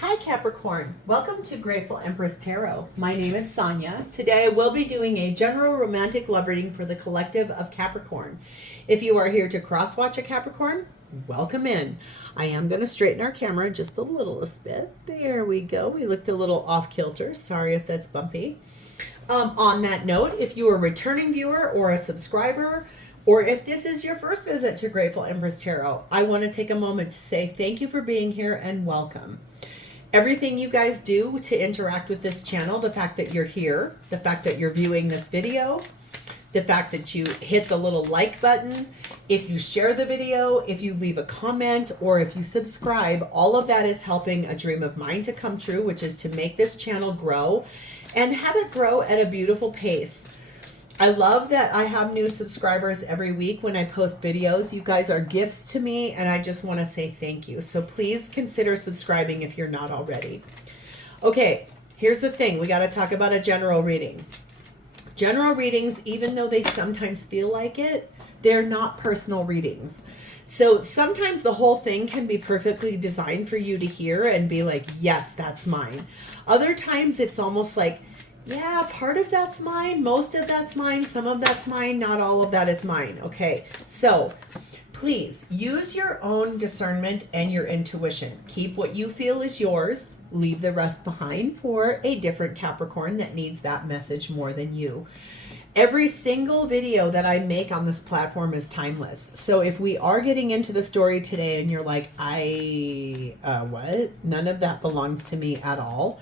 Hi Capricorn, welcome to Grateful Empress Tarot. My name is Sonia. Today I will be doing a general romantic love reading for the collective of Capricorn. If you are here to cross-watch a Capricorn, welcome in. I am going to straighten our camera just a little bit. There we go. We looked a little off kilter. Sorry if that's bumpy. On that note, if you are a returning viewer or a subscriber, or if this is your first visit to Grateful Empress Tarot, I want to take a moment to say thank you for being here and welcome. Everything you guys do to interact with this channel, the fact that you're here, the fact that you're viewing this video, the fact that you hit the little like button, if you share the video, if you leave a comment, or if you subscribe, all of that is helping a dream of mine to come true, which is to make this channel grow and have it grow at a beautiful pace. I love that I have new subscribers every week when I post videos. You guys are gifts to me, and I just want to say thank you. So please consider subscribing if you're not already. Okay, here's the thing. We got to talk about a general reading. General readings, even though they sometimes feel like it, they're not personal readings. So sometimes the whole thing can be perfectly designed for you to hear and be like, yes, that's mine. Other times it's almost like, yeah, part of that's mine, most of that's mine, some of that's mine, not all of that is mine. Okay, so please use your own discernment and your intuition. Keep what you feel is yours. Leave the rest behind for a different Capricorn that needs that message more than you. Every single video that I make on this platform is timeless. So if we are getting into the story today and you're like, what? None of that belongs to me at all.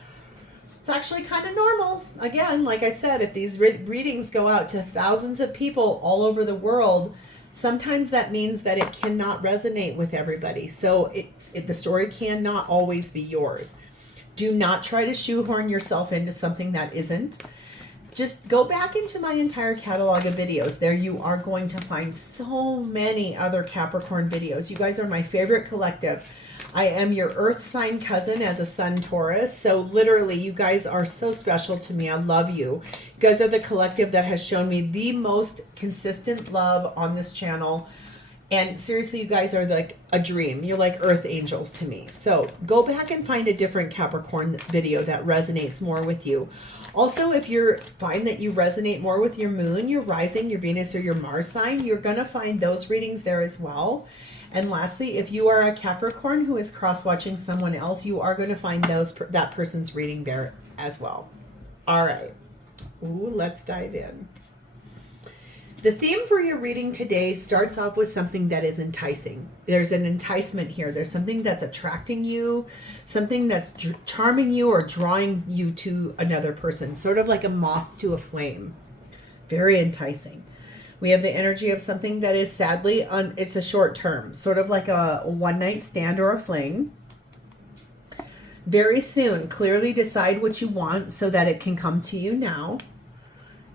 It's actually kind of normal. Again, like I said, if these readings go out to thousands of people all over the world, sometimes that means that it cannot resonate with everybody. So the story cannot always be yours. Do not try to shoehorn yourself into something that isn't. Just go back into my entire catalog of videos. There you are going to find so many other Capricorn videos. You guys are my favorite collective. I am your earth sign cousin as a sun Taurus. So literally, you guys are so special to me. I love you. You guys are the collective that has shown me the most consistent love on this channel. And seriously, you guys are like a dream. You're like earth angels to me. So go back and find a different Capricorn video that resonates more with you. Also, if you find that you resonate more with your moon, your rising, your Venus, or your Mars sign, you're going to find those readings there as well. And lastly, if you are a Capricorn who is cross-watching someone else, you are going to find that person's reading there as well. All right. Ooh, let's dive in. The theme for your reading today starts off with something that is enticing. There's an enticement here. There's something that's attracting you, something that's charming you or drawing you to another person, sort of like a moth to a flame. Very enticing. We have the energy of something that is sadly, it's a short term, sort of like a one-night stand or a fling. Very soon, clearly decide what you want so that it can come to you now.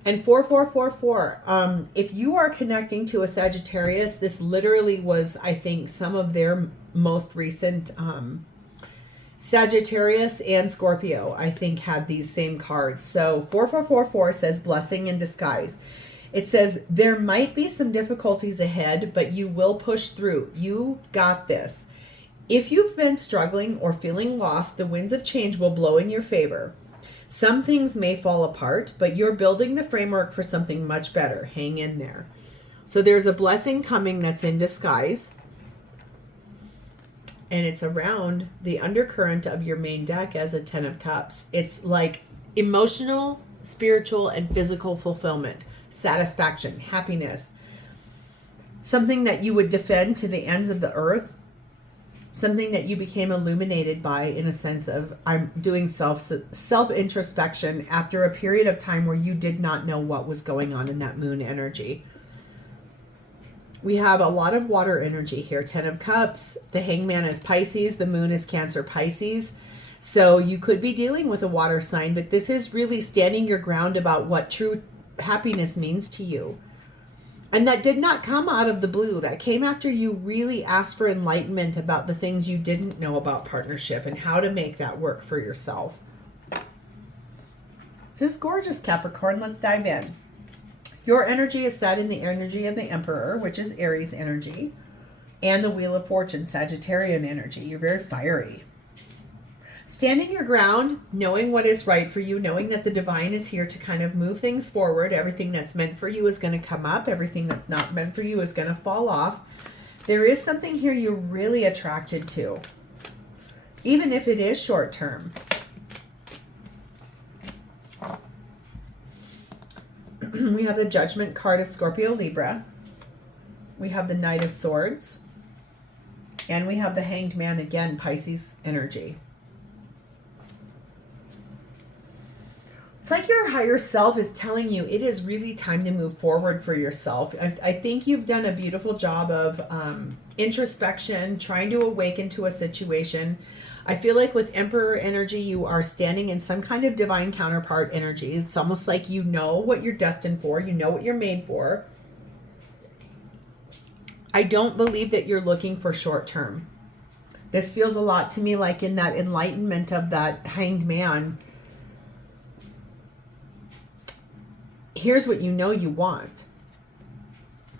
And 4444, if you are connecting to a Sagittarius, this literally was, I think, some of their most recent Sagittarius and Scorpio, I think, had these same cards. So 4444 says blessing in disguise. It says there might be some difficulties ahead, but you will push through. You've got this. If you've been struggling or feeling lost, the winds of change will blow in your favor. Some things may fall apart, but you're building the framework for something much better. Hang in there. So there's a blessing coming that's in disguise. And it's around the undercurrent of your main deck as a 10 of Cups. It's like emotional, spiritual, and physical fulfillment. Satisfaction, happiness, something that you would defend to the ends of the earth, something that you became illuminated by in a sense of I'm doing self-introspection after a period of time where you did not know what was going on in that moon energy. We have a lot of water energy here. 10 of Cups, the Hangman is Pisces, the moon is Cancer Pisces. So you could be dealing with a water sign, but this is really standing your ground about what true happiness means to you. And that did not come out of the blue. That came after you really asked for enlightenment about the things you didn't know about partnership and how to make that work for yourself. This is gorgeous, Capricorn. Let's dive in. Your energy is set in the energy of the Emperor, which is Aries energy, and the Wheel of Fortune, Sagittarian energy. You're very fiery. Standing your ground, knowing what is right for you, knowing that the divine is here to kind of move things forward. Everything that's meant for you is going to come up. Everything that's not meant for you is going to fall off. There is something here you're really attracted to, even if it is short term. We have the Judgment card of Scorpio Libra. We have the Knight of Swords. And we have the Hanged Man again, Pisces energy. It's like your higher self is telling you it is really time to move forward for yourself. I think you've done a beautiful job of introspection, trying to awaken to a situation. I feel like with Emperor energy, you are standing in some kind of divine counterpart energy. It's almost like you know what you're destined for. You know what you're made for. I don't believe that you're looking for short term. This feels a lot to me like in that enlightenment of that Hanged Man. Here's what you know you want.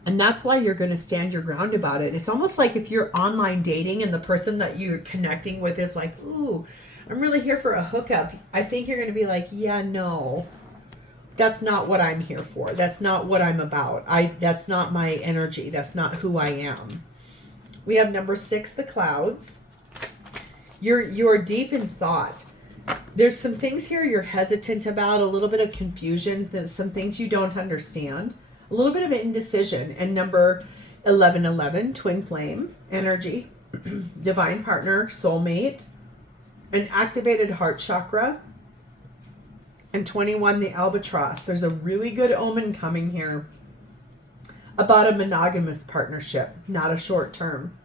And that's why you're going to stand your ground about it. It's almost like if you're online dating and the person that you're connecting with is like, ooh, I'm really here for a hookup. I think you're going to be like, yeah, no, that's not what I'm here for. That's not what I'm about. That's not my energy. That's not who I am. We have number 6, the clouds. You're deep in thought. There's some things here you're hesitant about, a little bit of confusion, some things you don't understand. A little bit of indecision. And number 1111, twin flame energy, divine partner, soulmate, an activated heart chakra, and 21, the albatross. There's a really good omen coming here about a monogamous partnership, not a short term.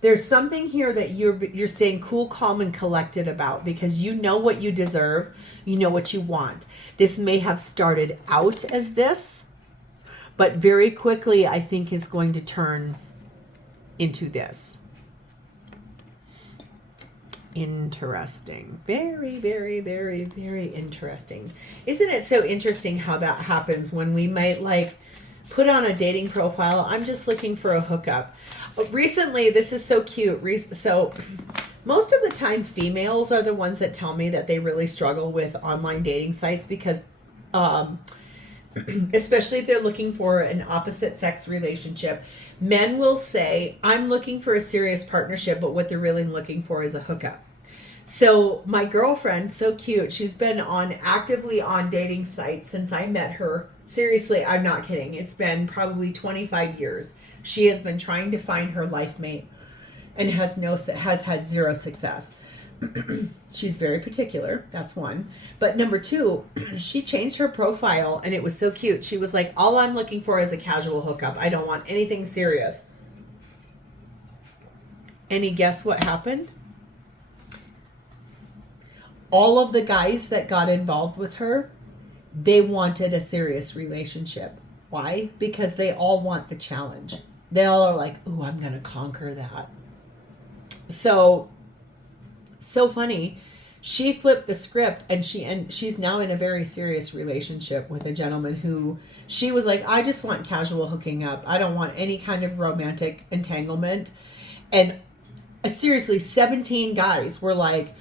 There's something here that you're staying cool, calm, and collected about because you know what you deserve. You know what you want. This may have started out as this, but very quickly, I think, is going to turn into this. Interesting. Very, very, very, very interesting. Isn't it so interesting how that happens when we might like put on a dating profile? I'm just looking for a hookup. Recently, this is so cute. So most of the time, females are the ones that tell me that they really struggle with online dating sites because especially if they're looking for an opposite sex relationship. Men will say, I'm looking for a serious partnership, but what they're really looking for is a hookup. So my girlfriend, so cute, she's been actively on dating sites since I met her. Seriously, I'm not kidding. It's been probably 25 years. She has been trying to find her life mate and has had zero success. She's very particular. That's one. But number 2, she changed her profile and it was so cute. She was like, all I'm looking for is a casual hookup. I don't want anything serious. Any guess what happened? All of the guys that got involved with her, they wanted a serious relationship. Why? Because they all want the challenge. They all are like, ooh, I'm going to conquer that. So funny. She flipped the script and she's now in a very serious relationship with a gentleman who she was like, I just want casual hooking up. I don't want any kind of romantic entanglement. And seriously, 17 guys were like,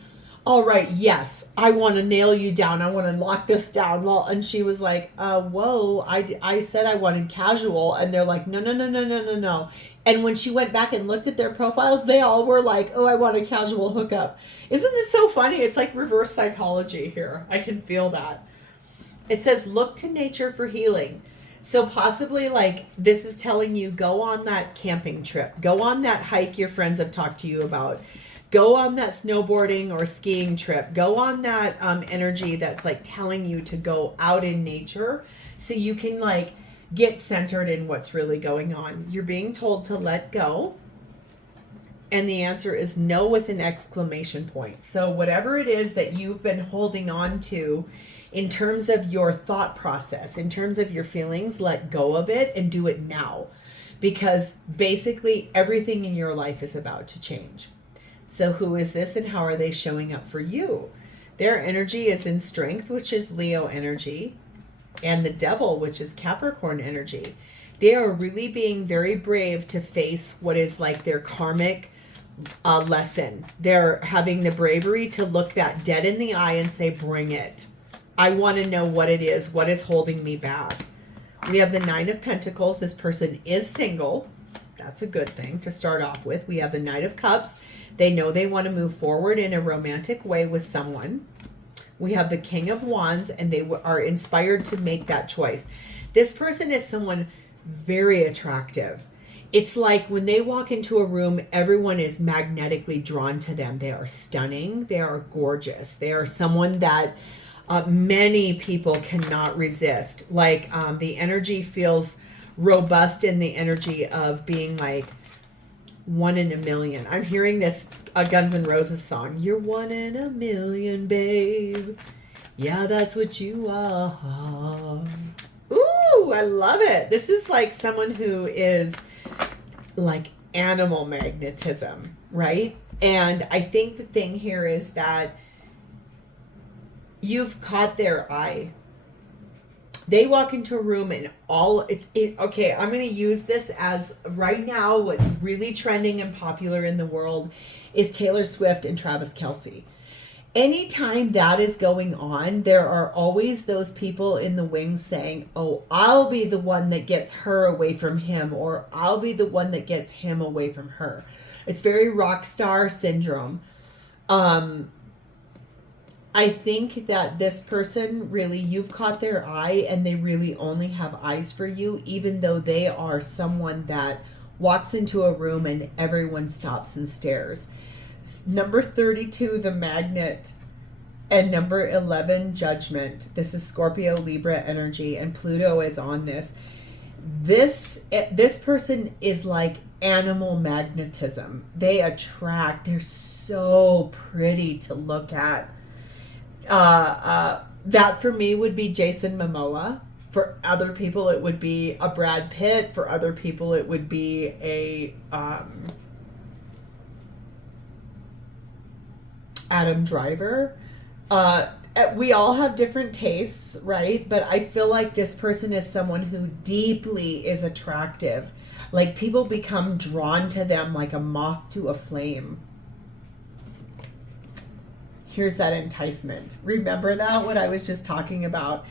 all right, yes, I want to nail you down. I want to lock this down. And she was like, whoa, I said I wanted casual. And they're like, no. And when she went back and looked at their profiles, they all were like, oh, I want a casual hookup. Isn't this so funny? It's like reverse psychology here. I can feel that. It says, look to nature for healing. So possibly like this is telling you, go on that camping trip. Go on that hike your friends have talked to you about. Go on that snowboarding or skiing trip. Go on that energy that's like telling you to go out in nature so you can like get centered in what's really going on. You're being told to let go. And the answer is no with an exclamation point. So whatever it is that you've been holding on to in terms of your thought process, in terms of your feelings, let go of it and do it now. Because basically everything in your life is about to change. So who is this and how are they showing up for you? Their energy is in Strength, which is Leo energy, and the Devil, which is Capricorn energy. They are really being very brave to face what is like their karmic lesson. They're having the bravery to look that dead in the eye and say, bring it. I want to know what it is. What is holding me back? We have the Nine of Pentacles. This person is single. That's a good thing to start off with. We have the Knight of Cups. They know they want to move forward in a romantic way with someone. We have the King of Wands, and they are inspired to make that choice. This person is someone very attractive. It's like when they walk into a room, everyone is magnetically drawn to them. They are stunning. They are gorgeous. They are someone that many people cannot resist. Like the energy feels robust in the energy of being like one in a million. I'm hearing this Guns N' Roses song. You're one in a million, babe. Yeah, that's what you are. Ooh, I love it. This is like someone who is like animal magnetism, right? And I think the thing here is that you've caught their eye. They walk into a room and okay, I'm going to use this as right now what's really trending and popular in the world is Taylor Swift and Travis Kelce. Anytime that is going on, there are always those people in the wings saying, oh, I'll be the one that gets her away from him, or I'll be the one that gets him away from her. It's very rock star syndrome. I think that this person really, you've caught their eye and they really only have eyes for you, even though they are someone that walks into a room and everyone stops and stares. Number 32, the Magnet, and number 11, Judgment. This is Scorpio, Libra energy, and Pluto is on this. This person is like animal magnetism. They attract. They're so pretty to look at. That for me would be Jason Momoa. For other people, it would be a Brad Pitt. For other people, it would be a Adam Driver. We all have different tastes, right? But I feel like this person is someone who deeply is attractive. Like people become drawn to them like a moth to a flame. Here's that enticement. Remember that, what I was just talking about?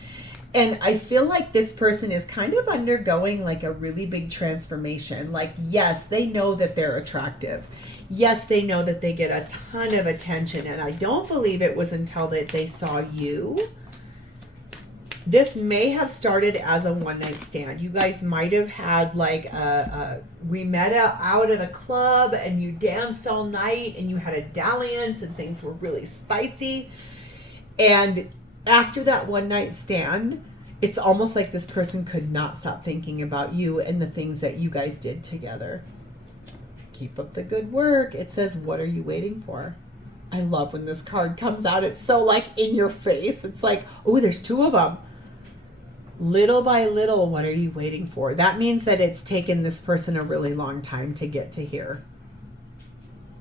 And I feel like this person is kind of undergoing like a really big transformation. Like, yes, they know that they're attractive. Yes, they know that they get a ton of attention. And I don't believe it was until that they saw you. This may have started as a one-night stand. You guys might have had like we met out at a club and you danced all night and you had a dalliance and things were really spicy. And after that one-night stand, it's almost like this person could not stop thinking about you and the things that you guys did together. Keep up the good work. It says, what are you waiting for? I love when this card comes out. It's so like in your face. It's like, oh, there's two of them. Little by little, what are you waiting for? That means that it's taken this person a really long time to get to here.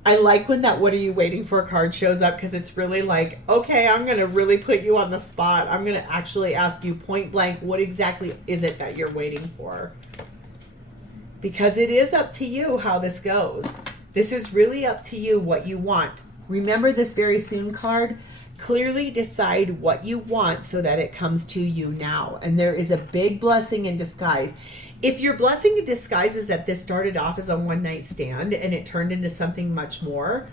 I like when that what are you waiting for card shows up because it's really like, okay, I'm going to really put you on the spot. I'm going to actually ask you point blank, what exactly is it that you're waiting for? Because it is up to you how this goes. This is really up to you what you want. Remember this very soon card? Clearly decide what you want so that it comes to you now. And there is a big blessing in disguise. If your blessing in disguise is that this started off as a one-night stand and it turned into something much more,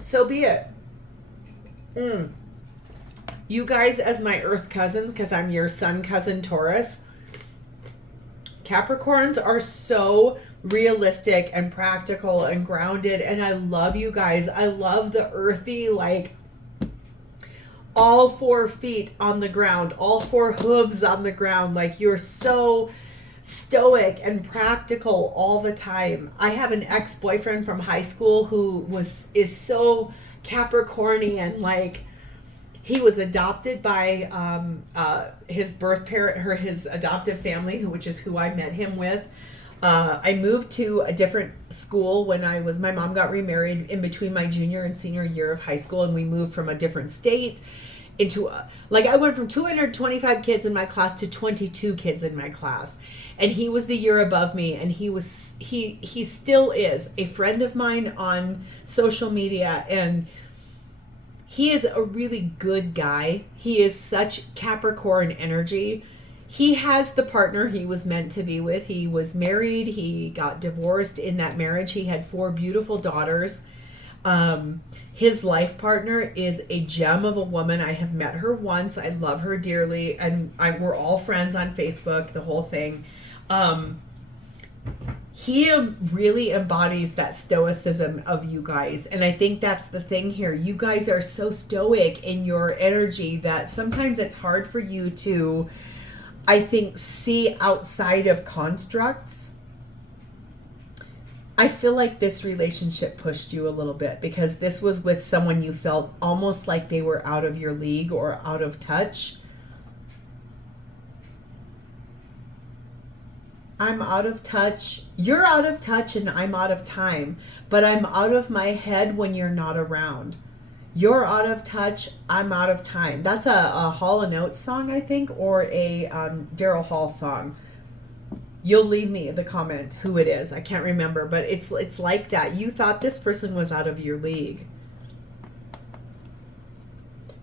so be it. You guys, as my earth cousins, because I'm your sun cousin Taurus, Capricorns are so realistic and practical and grounded, and I love you guys. I love the earthy, like all 4 feet on the ground, all 4 hooves on the ground. Like you're so stoic and practical all the time. I have an ex-boyfriend from high school who is so Capricornian. Like he was adopted by his birth parent or his adoptive family, which is who I met him with. I moved to a different school when my mom got remarried in between my junior and senior year of high school, and we moved from a different state. into like I went from 225 kids in my class to 22 kids in my class, and he was the year above me, and he still is a friend of mine on social media, and he is a really good guy. He is such Capricorn energy. He has the partner he was meant to be with. He was married. He got divorced in that marriage. He had 4 beautiful daughters. His life partner is a gem of a woman. I have met her once. I love her dearly. And we're all friends on Facebook, the whole thing. He really embodies that stoicism of you guys. And I think that's the thing here. You guys are so stoic in your energy that sometimes it's hard for you to, I think, see outside of constructs. I feel like this relationship pushed you a little bit because this was with someone you felt almost like they were out of your league or out of touch. I'm out of touch. You're out of touch and I'm out of time, but I'm out of my head when you're not around. You're out of touch. I'm out of time. That's a Hall & Oates song, I think, or a Daryl Hall song. You'll leave me the comment who it is. I can't remember, but it's like that. You thought this person was out of your league.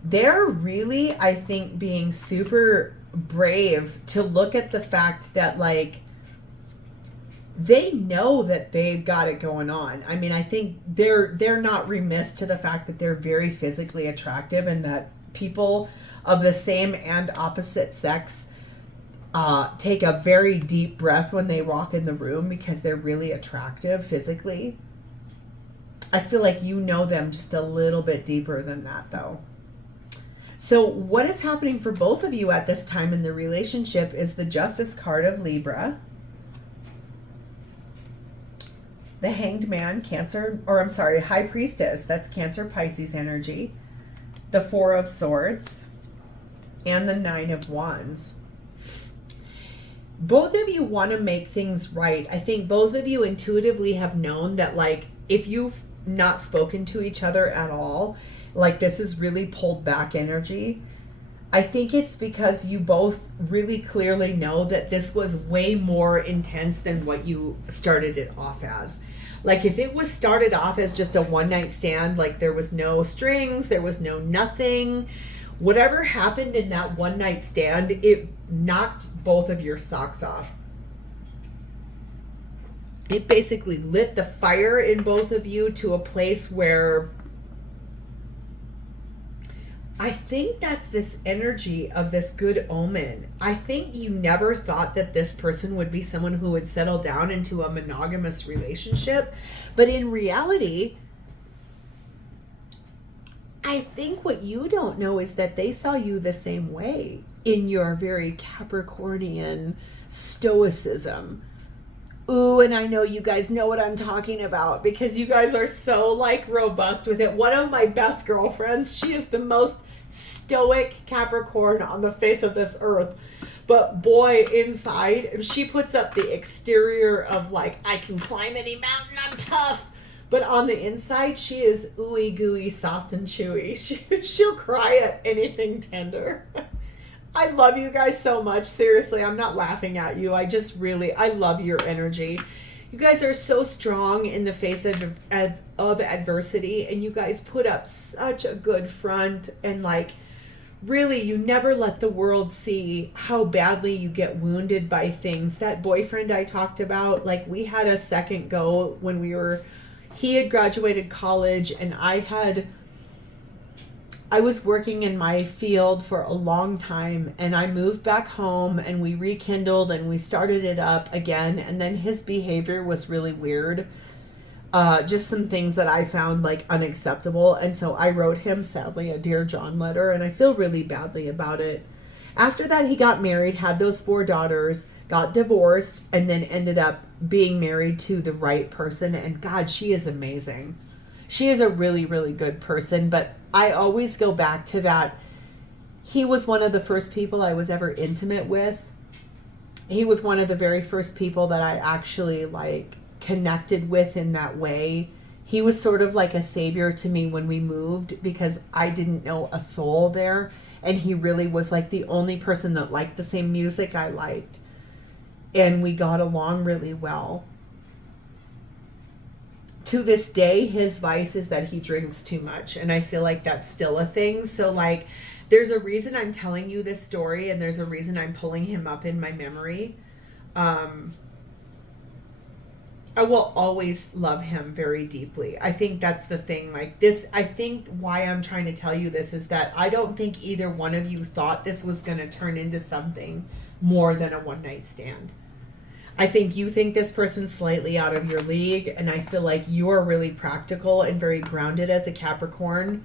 They're really, I think, being super brave to look at the fact that, like, they know that they've got it going on. I mean, I think they're not remiss to the fact that they're very physically attractive and that people of the same and opposite sex take a very deep breath when they walk in the room because they're really attractive physically. I feel like you know them just a little bit deeper than that, though. So what is happening for both of you at this time in the relationship is the Justice card of Libra, the Hanged Man, High Priestess, that's Cancer, Pisces energy, the 4 of Swords, and the 9 of Wands. Both of you want to make things right. I think both of you intuitively have known that, like, if you've not spoken to each other at all, like, this is really pulled back energy. I think it's because you both really clearly know that this was way more intense than what you started it off as. Like, if it was started off as just a one-night stand, like there was no strings, there was no nothing, whatever happened in that one-night stand, it knocked both of your socks off. It basically lit the fire in both of you to a place where I think that's this energy of this good omen. I think you never thought that this person would be someone who would settle down into a monogamous relationship. But in reality, I think what you don't know is that they saw you the same way in your very Capricornian stoicism. Ooh, and I know you guys know what I'm talking about because you guys are so, like, robust with it. One of my best girlfriends, she is the most stoic Capricorn on the face of this earth. But boy, inside, she puts up the exterior of, like, I can climb any mountain, I'm tough. But on the inside, she is ooey gooey, soft and chewy. She'll cry at anything tender. I love you guys so much. Seriously, I'm not laughing at you. I love your energy. You guys are so strong in the face of adversity, and you guys put up such a good front, and, like, really, you never let the world see how badly you get wounded by things. That boyfriend I talked about, like, we had a second go when he had graduated college, and I was working in my field for a long time, and I moved back home, and we rekindled and we started it up again. And then his behavior was really weird. Just some things that I found, like, unacceptable. And so I wrote him, sadly, a Dear John letter, and I feel really badly about it. After that, he got married, had those 4 daughters, got divorced, and then ended up being married to the right person. And God, she is amazing. She is a really, really good person, but I always go back to that. He was one of the first people I was ever intimate with. He was one of the very first people that I actually, like, connected with in that way. He was sort of like a savior to me when we moved because I didn't know a soul there. And he really was like the only person that liked the same music I liked. And we got along really well. To this day, his vice is that he drinks too much. And I feel like that's still a thing. So like, there's a reason I'm telling you this story, and there's a reason I'm pulling him up in my memory. I will always love him very deeply. I think that's the thing. Like this, I think why I'm trying to tell you this is that I don't think either one of you thought this was going to turn into something more than a one night stand. I think you think this person's slightly out of your league, and I feel like you're really practical and very grounded as a Capricorn.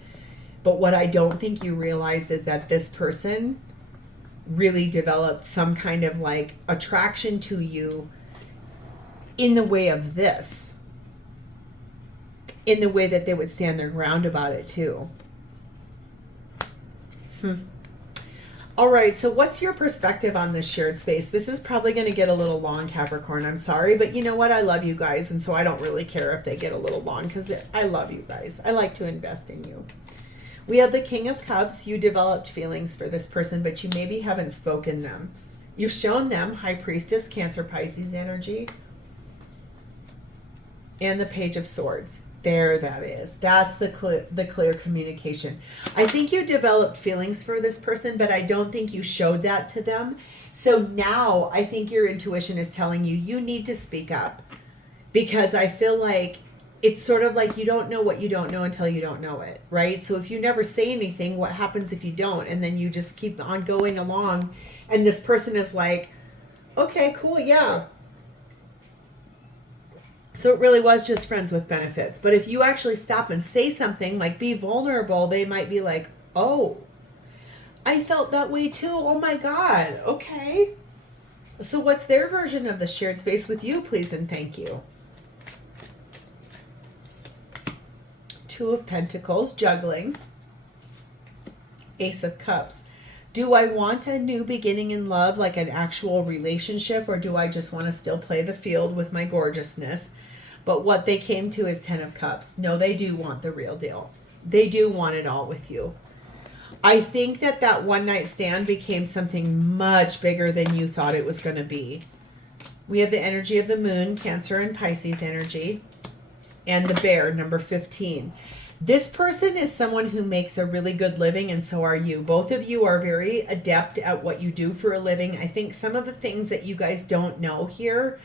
But what I don't think you realize is that this person really developed some kind of like attraction to you in the way of this, in the way that they would stand their ground about it too. All right, so what's your perspective on this shared space? This is probably going to get a little long, Capricorn. I'm sorry, but you know what? I love you guys, and so I don't really care if they get a little long because I love you guys. I like to invest in you. We have the King of Cups. You developed feelings for this person, but you maybe haven't spoken them. You've shown them High Priestess, Cancer, Pisces energy. And the Page of Swords. There that is. That's the clear communication. I think you developed feelings for this person, but I don't think you showed that to them. So now I think your intuition is telling you, you need to speak up. Because I feel like it's sort of like you don't know what you don't know until you don't know it, right? So if you never say anything, what happens if you don't? And then you just keep on going along, and this person is like, okay, cool, yeah. So it really was just friends with benefits. But if you actually stop and say something, like be vulnerable, they might be like, oh, I felt that way too. Oh my God. Okay. So what's their version of the shared space with you, please and thank you? Two of Pentacles, juggling. Ace of Cups. Do I want a new beginning in love, like an actual relationship, or do I just want to still play the field with my gorgeousness? But what they came to is 10 of Cups. No, they do want the real deal. They do want it all with you. I think that that one night stand became something much bigger than you thought it was going to be. We have the energy of the moon, Cancer and Pisces energy, and the bear, number 15. This person is someone who makes a really good living, and so are you. Both of you are very adept at what you do for a living. I think some of the things that you guys don't know here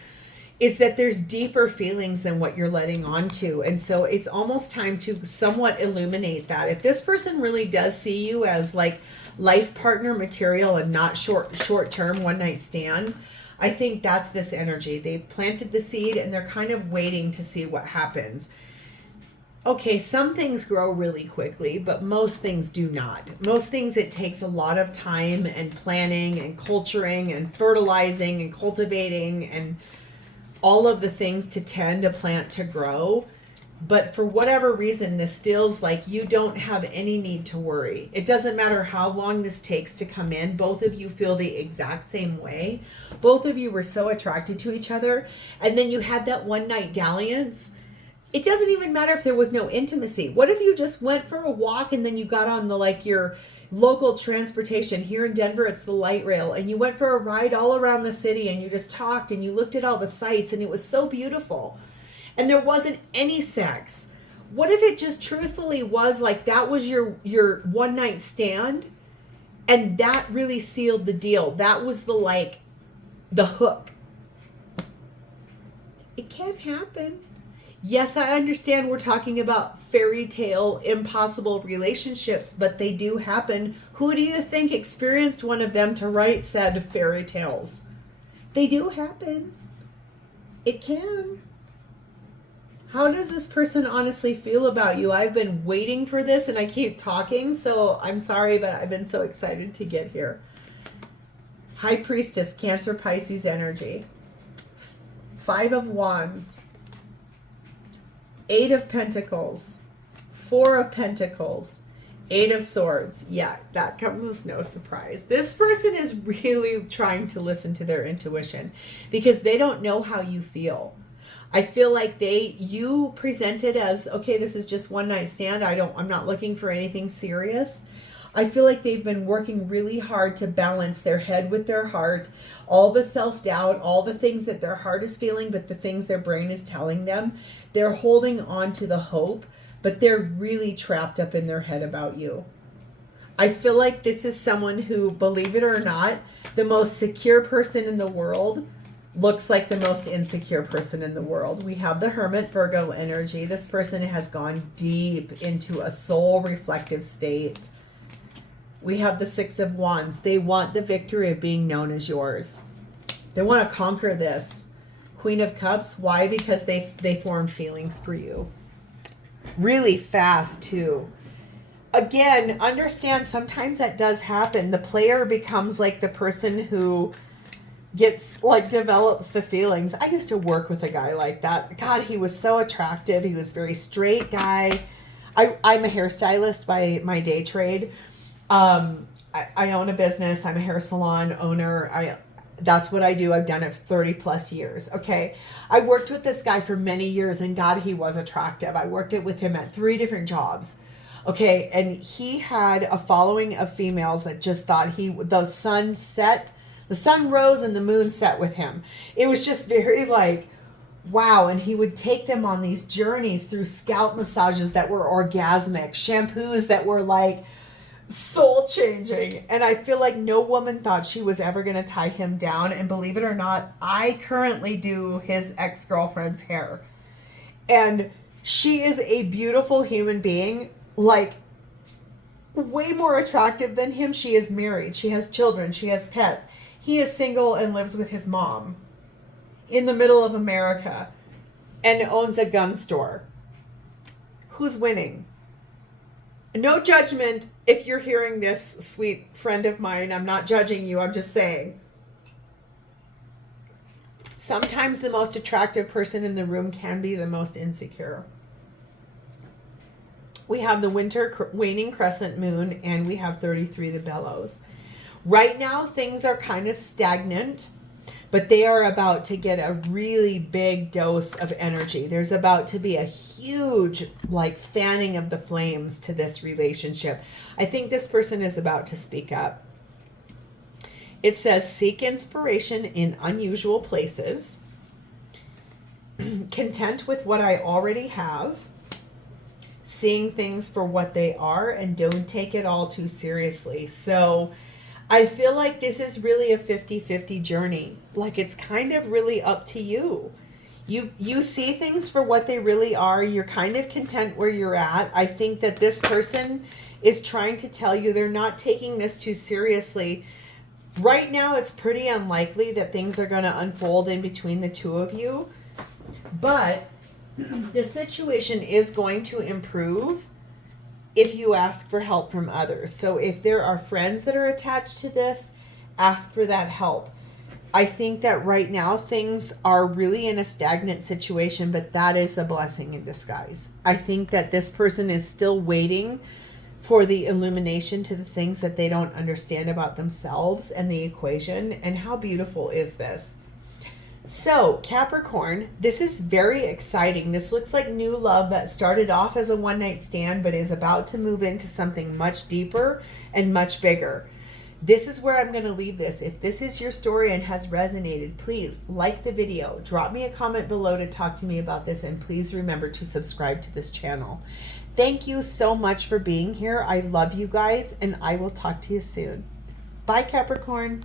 is that there's deeper feelings than what you're letting on to. And so it's almost time to somewhat illuminate that. If this person really does see you as like life partner material and not short-term one night stand, I think that's this energy. They've planted the seed and they're kind of waiting to see what happens. Okay, some things grow really quickly, but most things do not. Most things, it takes a lot of time and planning and culturing and fertilizing and cultivating and all of the things to tend a plant to grow. But for whatever reason, this feels like you don't have any need to worry. It doesn't matter how long this takes to come in. Both of you feel the exact same way. Both of you were so attracted to each other. And then you had that one night dalliance. It doesn't even matter if there was no intimacy. What if you just went for a walk and then you got on the like your local transportation here in Denver? It's the light rail, and you went for a ride all around the city and you just talked and you looked at all the sights and it was so beautiful and there wasn't any sex. What if it just truthfully was like that was your one night stand and that really sealed the deal? That was the hook. It can happen. Yes, I understand we're talking about fairy tale, impossible relationships, but they do happen. Who do you think experienced one of them to write said fairy tales? They do happen. It can. How does this person honestly feel about you? I've been waiting for this and I keep talking, so I'm sorry, but I've been so excited to get here. High Priestess, Cancer, Pisces energy. 5 of Wands. 8 of Pentacles, 4 of Pentacles, 8 of Swords. Yeah, that comes as no surprise. This person is really trying to listen to their intuition because they don't know how you feel. I feel like you present it as, okay, this is just one night stand. I'm not looking for anything serious. I feel like they've been working really hard to balance their head with their heart, all the self-doubt, all the things that their heart is feeling, but the things their brain is telling them. They're holding on to the hope, but they're really trapped up in their head about you. I feel like this is someone who, believe it or not, the most secure person in the world looks like the most insecure person in the world. We have the Hermit Virgo energy. This person has gone deep into a soul reflective state. We have the Six of Wands. They want the victory of being known as yours. They want to conquer this. Queen of Cups. Why? Because they form feelings for you. Really fast too. Again, understand sometimes that does happen. The player becomes like the person who gets like develops the feelings. I used to work with a guy like that. God, he was so attractive. He was very straight guy. I'm a hairstylist by my day trade. I own a business. I'm a hair salon owner. That's what I do. I've done it for 30 plus years. Okay. I worked with this guy for many years and God, he was attractive. I worked with him at 3 different jobs. Okay. And he had a following of females that just thought the sun rose and the moon set with him. It was just very like, wow. And he would take them on these journeys through scalp massages that were orgasmic, shampoos that were like soul changing. And I feel like no woman thought she was ever going to tie him down. And believe it or not, I currently do his ex-girlfriend's hair. And she is a beautiful human being, like way more attractive than him. She is married. She has children. She has pets. He is single and lives with his mom in the middle of America and owns a gun store. Who's winning? No judgment if you're hearing this, sweet friend of mine. I'm not judging you. I'm just saying. Sometimes the most attractive person in the room can be the most insecure. We have the winter waning crescent moon and we have 33, the bellows. Right now, things are kind of stagnant, but they are about to get a really big dose of energy. There's about to be a huge, like, fanning of the flames to this relationship. I think this person is about to speak up. It says, seek inspiration in unusual places. Content with what I already have. Seeing things for what they are and don't take it all too seriously. So I feel like this is really a 50-50 journey. Like it's kind of really up to you. You see things for what they really are. You're kind of content where you're at. I think that this person is trying to tell you they're not taking this too seriously. Right now, it's pretty unlikely that things are going to unfold in between the two of you. But the situation is going to improve if you ask for help from others. So if there are friends that are attached to this, ask for that help. I think that right now things are really in a stagnant situation, but that is a blessing in disguise. I think that this person is still waiting for the illumination to the things that they don't understand about themselves and the equation. And how beautiful is this? So Capricorn, this is very exciting. This looks like new love that started off as a one-night stand, but is about to move into something much deeper and much bigger. This is where I'm going to leave this. If this is your story and has resonated, please like the video, drop me a comment below to talk to me about this, and please remember to subscribe to this channel. Thank you so much for being here. I love you guys, and I will talk to you soon. Bye, Capricorn.